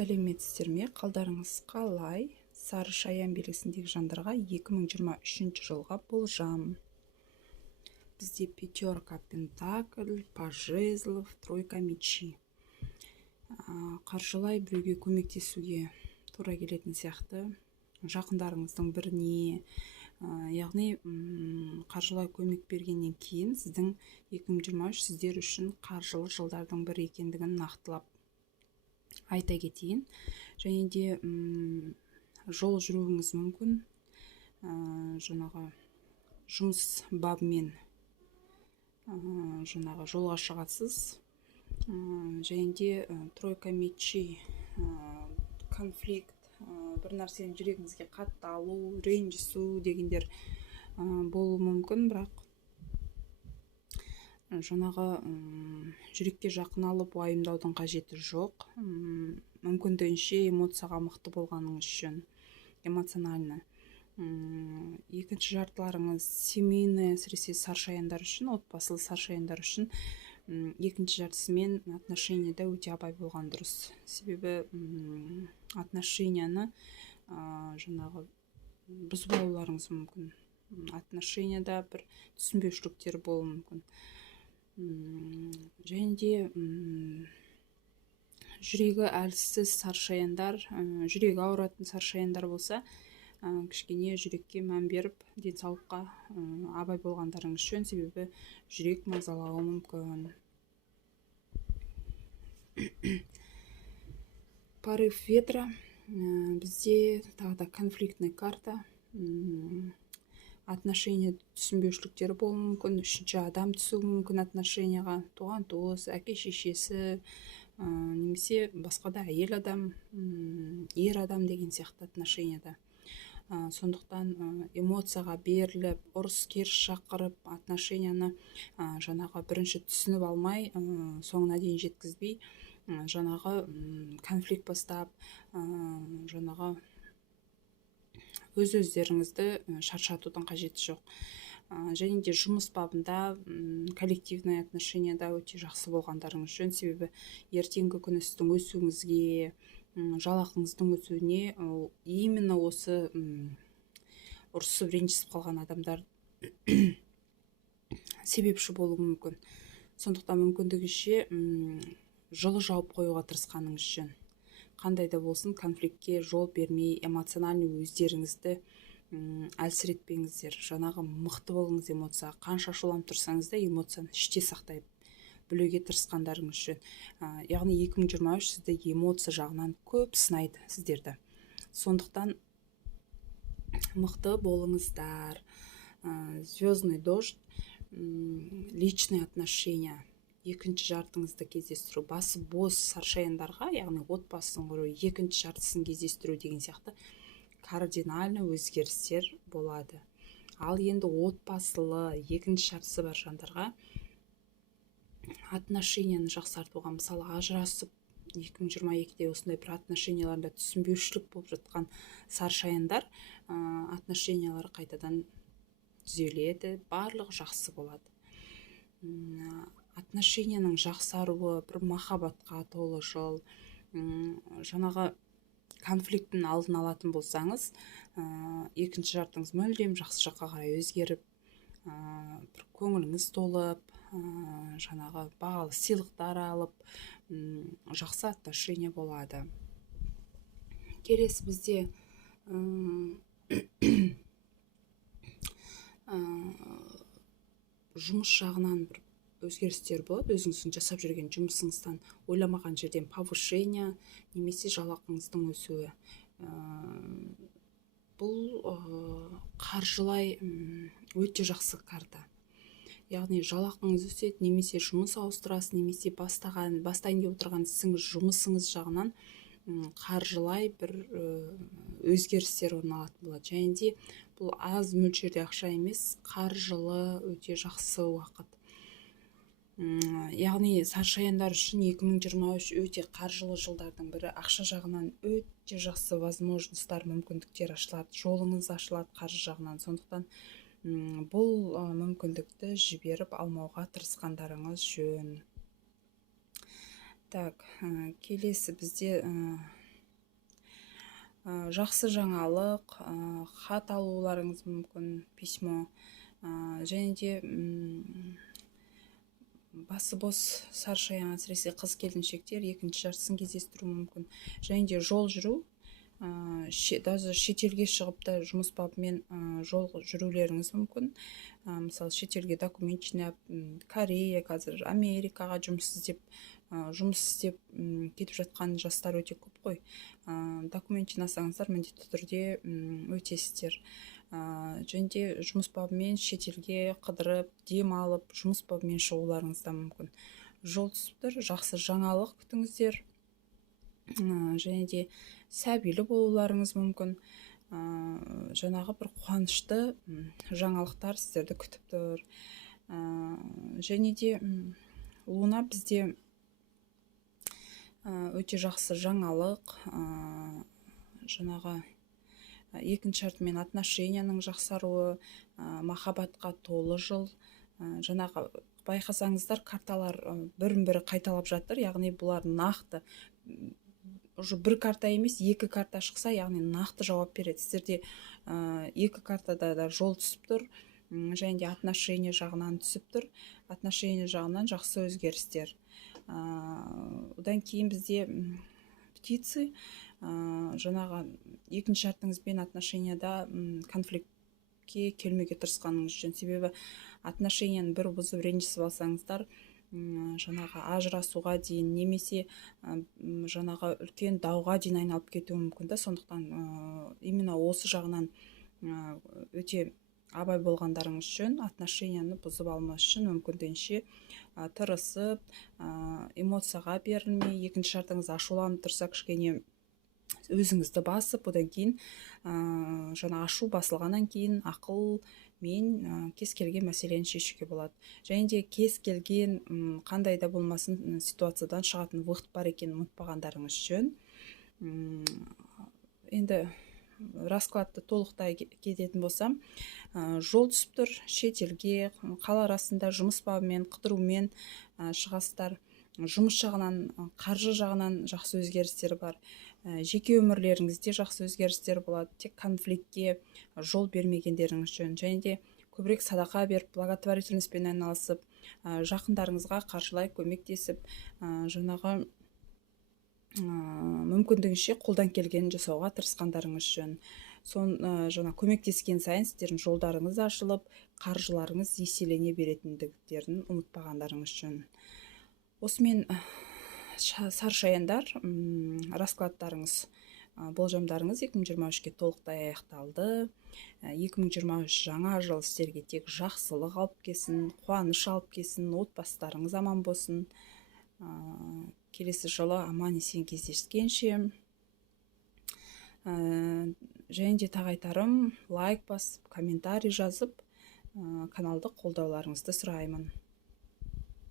Сәлеметсіздер ме? Қалдарыңыз қалай? Сары шаян белгісіндегі жандарға 2023 жылға болжам. Бізде пятерка пентакль, паж жезлов, тройка мечи. Қаржылай біреуге көмектесуге тура келетін сияқты. Жақындарыңыздың біріне, яғни қаржылай көмек бергеннен кейін сіздің 2023 сіздер үшін қаржылы жылдардың бірі екендігін нақтылап айта кетейін. Және де жол жүруіңіз мүмкін. Жаңағы жұмыс бабымен жаңағы жолға шығасыз. Және де тройка мечи, конфликт, бір нәрсені жүрегіңізге қатты алу, ренжісу дегендер болуы мүмкін, бірақ жаңағы жүрекке жақын алып уайымдаудың қажеті жоқ. Мүмкіндігінше эмоцияға мықты болғаныңыз үшін, эмоционально. Екінші жартыларыңыз семейный, әсіресе саршаяндар үшін, отбасылы саршаяндар үшін екінші жартысымен отношенияда өте абай болған дұрыс. Себебі отношенияны жаңағы бұзып алуларыңыз мүмкін. Отношенияда бір түсінбеушіліктер болуы мүмкін. Және де жүрегі әлсіз саршаяндар, жүрегі ауыратын саршаяндар болса, кішкене жүрекке мән беріп, денсаулыққа абай болғандарыңыз жөн, себебі жүрек мазалауы мүмкін. Порыв ветра. Бізде тағы да конфликтный карта. Отношения түсінбеушіліктері болуы мүмкін, үшінші адам түсуі мүмкін отношенияға, туған туыс, әке шешесі, немесе басқа да әйел адам, ер адам деген сияқты отношенияда. Сондықтан эмоцияға беріліп, ұрыс керіс шақырып, отношенияны жаңағы бірінші түсініп алмай, соңына дейін жеткізбей, жаңағы конфликт бастап, жаңағы өз-өздеріңізді шаршатудың қажеті жоқ. Және де жұмыс бабында, коллективный отношенияда өте жақсы болғандарыңыз жөн, себебі ертеңгі күні сіздің өсуіңізге, жалақыңыздың өсуіне именно осы ұрысып ренжісіп қалған адамдар себепші болуы мүмкін. Сондықтан мүмкіндігінше жылы жауып қоюға тырысқаныңыз жөн. Қандай да болсын конфликтке жол бермей, эмоциональный өздеріңізді әлсіретпеңіздер. Жаңағы мықты болыңыз эмоцияға. Қанша ашуланып тұрсаңыз да эмоцияны іште сақтай білуге тырысқандарыңыз жөн. Яғни 2023 сізді эмоция жағынан көп сынайды сіздерді. Сондықтан мықты болыңыздар. Звездный дождь, личные отношения. Екінші жартыңызды кездестіру, басы бос саршаяндарға, яғни отбасын құру, екінші жартысын кездестіру деген сияқты кардинальный өзгерістер болады. Ал енді отбасылы екінші жартысы бар жандарға отношенияны жақсартуға, мысалы ажырасып 2022-де осындай бір отношенияларында түсінбеушілік болып жатқан саршаяндар, отношениялары қайтадан түзеледі, барлығы жақсы болады. Отношенияның жақсаруы, бір махаббатқа толы жол. Жаңағы конфликттің алдын алатын болсаңыз, екінші жартыңыз мүлдем жақсы жаққа қарай өзгеріп, бір көңіліңіз толып, жаңағы бағалы сыйлықтар алып, жақсы отношения болады. Келесі бізде жұмыс жағынан бір өзгерістер болады. Өзіңіздің жасап жүрген жұмысыңыздан ойламаған жерден повышение, немесе жалақыңыздың өсуі. Бұл қаржылай өте жақсы карта. Яғни жалақыңыз өседі, немесе жұмыс ауыстырасыз, немесе бастайын деп отырған жұмысыңыз жағынан қаржылай бір өзгерістер орын алатын болады. Және де бұл аз мөлшерде ақша емес, қаржылы өте жақсы уақыт. Яғни саршаяндар үшін 2023 өте қаржылы жылдардың бірі. Ақша жағынан өте жақсы возможностьтар, мүмкіндіктер ашылады, жолыңыз ашылады қаржы жағынан. Сондықтан бұл мүмкіндікті жіберіп алмауға тырысқандарыңыз жөн. Так, келесі бізде жақсы жаңалық, хат алуларыңыз мүмкін, письмо, және де басы бос саршаян, әсіресе қыз келіншектер екінші жартысын кездестіру мүмкін. Және де жол жүру, даже шетелге шығып та жұмыс бабымен жол жүрулеріңіз мүмкін. Мысалы шетелге документ жинап, Корея, қазір Америкаға жұмыс істеп кетіп жатқан жастар өте көп қой. Документ жинасаңыздар міндетті түрде өтесіздер. Және де жұмыс бабымен шетелге қыдырып, демалып, жұмыс бабымен шығуларыңыз да мүмкін. Жол түсіп тұр, жақсы жаңалық күтіңіздер. Және де сәбилі болуларыңыз мүмкін. Жаңағы бір қуанышты жаңалықтар сіздерді күтіп тұр. Және де луна бізде өте жақсы жаңалық, жаңағы екінші шартымен отношенияның жақсаруы, махаббатқа толы жыл. Жаңағы байқасаңыздар, карталар бірін-бірі қайталап жатыр, яғни бұлар нақты, уже бір карта емес, екі карта шықса, яғни нақты жауап береді. Сіздерде екі картада да жол түсіп тұр, және де отношения жағынан түсіп тұр. Отношения жағынан жақсы өзгерістер. Одан кейін бізде птицы, жаңағы екінші шартыңызбен отношенияда конфликтке келмеуге тырысқаныңыз үшін. Себебі отношенияны бір бұзып ренжісіп алсаңыздар, жаңағы ажырасуға дейін, немесе жаңағы үлкен дауға дейін айналып кетуі мүмкін. Сондықтан именно осы жағынан өте абай болғандарыңыз үшін, отношенияны бұзып алмас үшін мүмкіндігінше тырысып, эмоцияға берілмей, екінші шартыңыз ашуланып тұрса, кішкене өзіңізді басып, одан кейін жаңа ашу басылғаннан кейін ақылмен кез келген мәселені шешуге болады. Және де кез келген қандай да болмасын ситуациядан шығатын уақыт бар екенін ұмытпағандарыңыз үшін. Енді раскладты толықтай кететін болсам, жол түсіп тұр, шетелге, қала арасында жұмыс бабымен, қыдырумен шығасыздар. Жұмыс жағынан, қаржы жағынан жақсы өзгерістер бар. Жеке өмірлеріңізде жақсы өзгерістер болады. Тек конфликтке жол бермегендеріңіз үшін. Және де көбірек садақа беріп, благотворительностьпен айналысып, жақындарыңызға қаржылай көмектесіп, жаңағы мүмкіндігінше қолдан келгенін жасауға тырысқандарыңыз үшін. Жаңа көмектескен сайын сіздердің жолдарыңыз ашылып, қаржыларыңыз еселене беретіндіктерін ұмытпағандарыңыз үшін. Осымен саршаяндар, раскладтарыңыз, болжамдарыңыз 2023-ке толықтай аяқталды. 2023 жаңа жыл сіздерге тек жақсылық алып келсін, қуаныш алып келсін, отбасыларыңыз аман болсын. Келесі жылы аман есен кездескенше. Және де тағы айтарым, лайк басып, комментарий жазып, каналды қолдауларыңызды сұраймын.